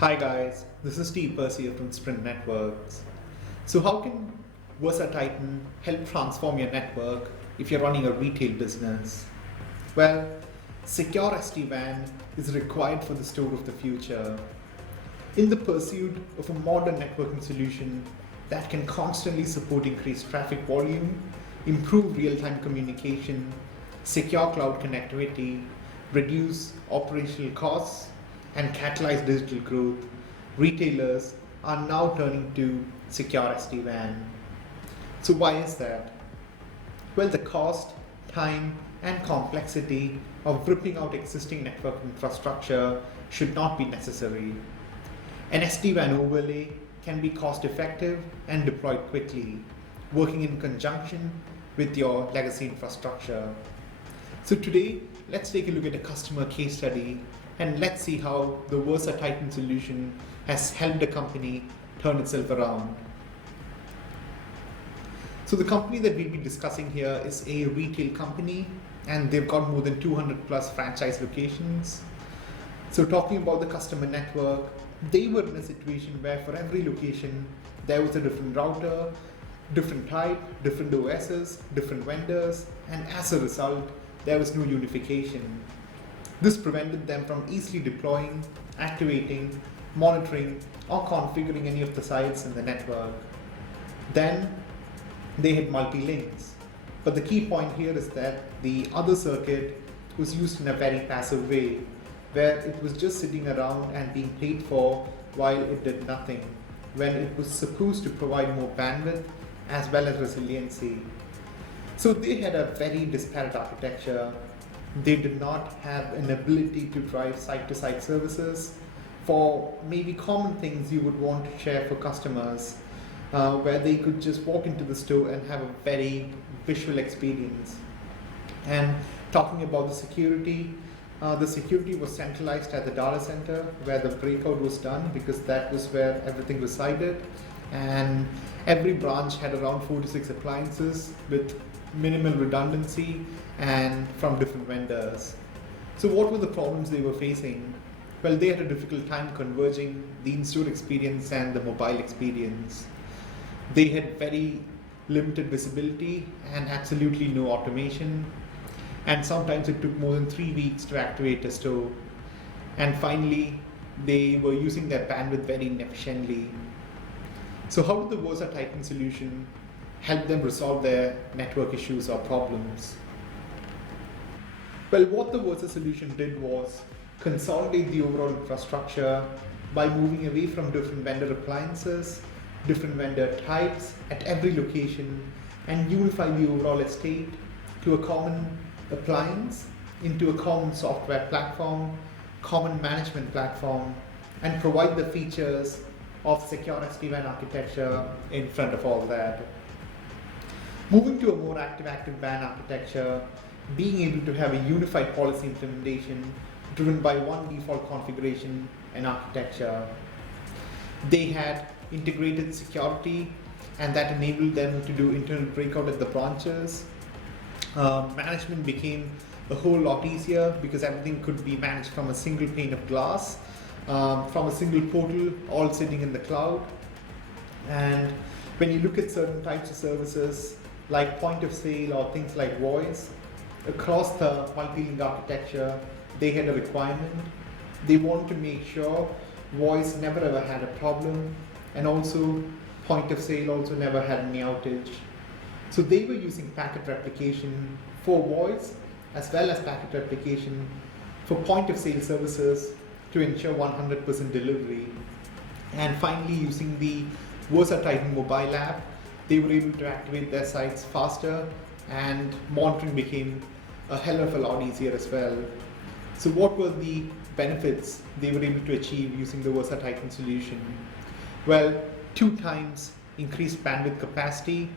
Hi guys, this is Steve Percy from Sprint Networks. So how can Versa Titan help transform your network if you're running a retail business? Well, secure SD-WAN is required for the store of the future. In the pursuit of a modern networking solution that can constantly support increased traffic volume, improve real-time communication, secure cloud connectivity, reduce operational costs, and catalyze digital growth, retailers are now turning to secure SD-WAN. So why is that? Well, the cost, time, and complexity of ripping out existing network infrastructure should not be necessary. An SD-WAN overlay can be cost-effective and deployed quickly, working in conjunction with your legacy infrastructure. So today, let's take a look at a customer case study and let's see how the Versa Titan solution has helped the company turn itself around. So the company that we'll be discussing here is a retail company and they've got more than 200 plus franchise locations. So talking about the customer network, they were in a situation where for every location there was a different router, different type, different OSs, different vendors, and as a result there was no unification. This prevented them from easily deploying, activating, monitoring, or configuring any of the sites in the network. Then they had multi-links. But the key point here is that the other circuit was used in a very passive way, where it was just sitting around and being paid for while it did nothing, when it was supposed to provide more bandwidth as well as resiliency. So they had a very disparate architecture. They did not have an ability to drive site-to-site services for maybe common things you would want to share for customers, where they could just walk into the store and have a very visual experience. And talking about the security was centralized at the data center where the breakout was done because that was where everything resided. And every branch had around 4 to 6 appliances with minimal redundancy and from different vendors. So what were the problems they were facing? Well, they had a difficult time converging the in-store experience and the mobile experience. They had very limited visibility and absolutely no automation. And sometimes it took more than 3 weeks to activate a store. And finally, they were using their bandwidth very inefficiently. So how did the Versa Titan solution help them resolve their network issues or problems? Well, what the Versa solution did was consolidate the overall infrastructure by moving away from different vendor appliances, different vendor types at every location, and unify the overall estate to a common appliance, into a common software platform, common management platform, and provide the features of secure SD-WAN architecture in front of all that. Moving to a more active WAN architecture, being able to have a unified policy implementation driven by one default configuration and architecture. They had integrated security and that enabled them to do internal breakout at the branches. Management became a whole lot easier because everything could be managed from a single pane of glass, from a single portal, all sitting in the cloud. And when you look at certain types of services like point of sale or things like voice, across the multi-link architecture, they had a requirement. They wanted to make sure voice never ever had a problem, and also point of sale also never had any outage. So they were using packet replication for voice as well as packet replication for point of sale services to ensure 100% delivery. And finally, using the Versa Titan mobile app, they were able to activate their sites faster and monitoring became a hell of a lot easier as well. So what were the benefits they were able to achieve using the Versa Titan solution? Well, 2 times increased bandwidth capacity,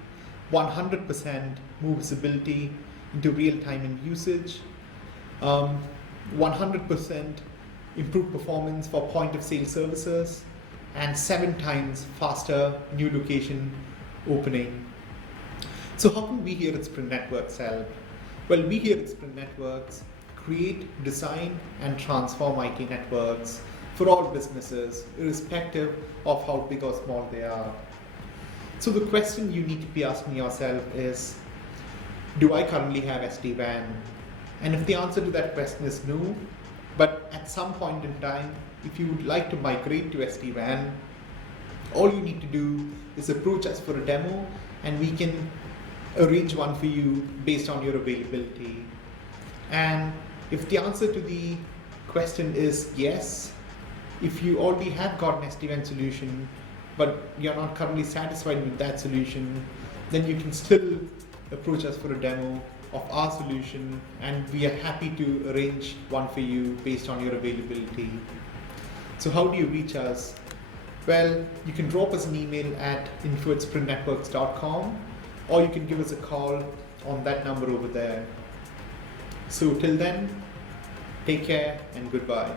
100% more visibility into real time and usage, 100% improved performance for point of sale services, and 7 times faster new location opening. So how can we here at Sprint Networks help? Well, we here at Sprint Networks create, design, and transform IT networks for all businesses, irrespective of how big or small they are. So the question you need to be asking yourself is, do I currently have SD-WAN? And if the answer to that question is no, but at some point in time, if you would like to migrate to SD-WAN, all you need to do is approach us for a demo, and we can arrange one for you based on your availability. And if the answer to the question is yes, if you already have got an SD-WAN solution, but you're not currently satisfied with that solution, then you can still approach us for a demo of our solution, and we are happy to arrange one for you based on your availability. So how do you reach us? Well, you can drop us an email at info@sprintnetworks.com, or you can give us a call on that number over there. So till then, take care and goodbye.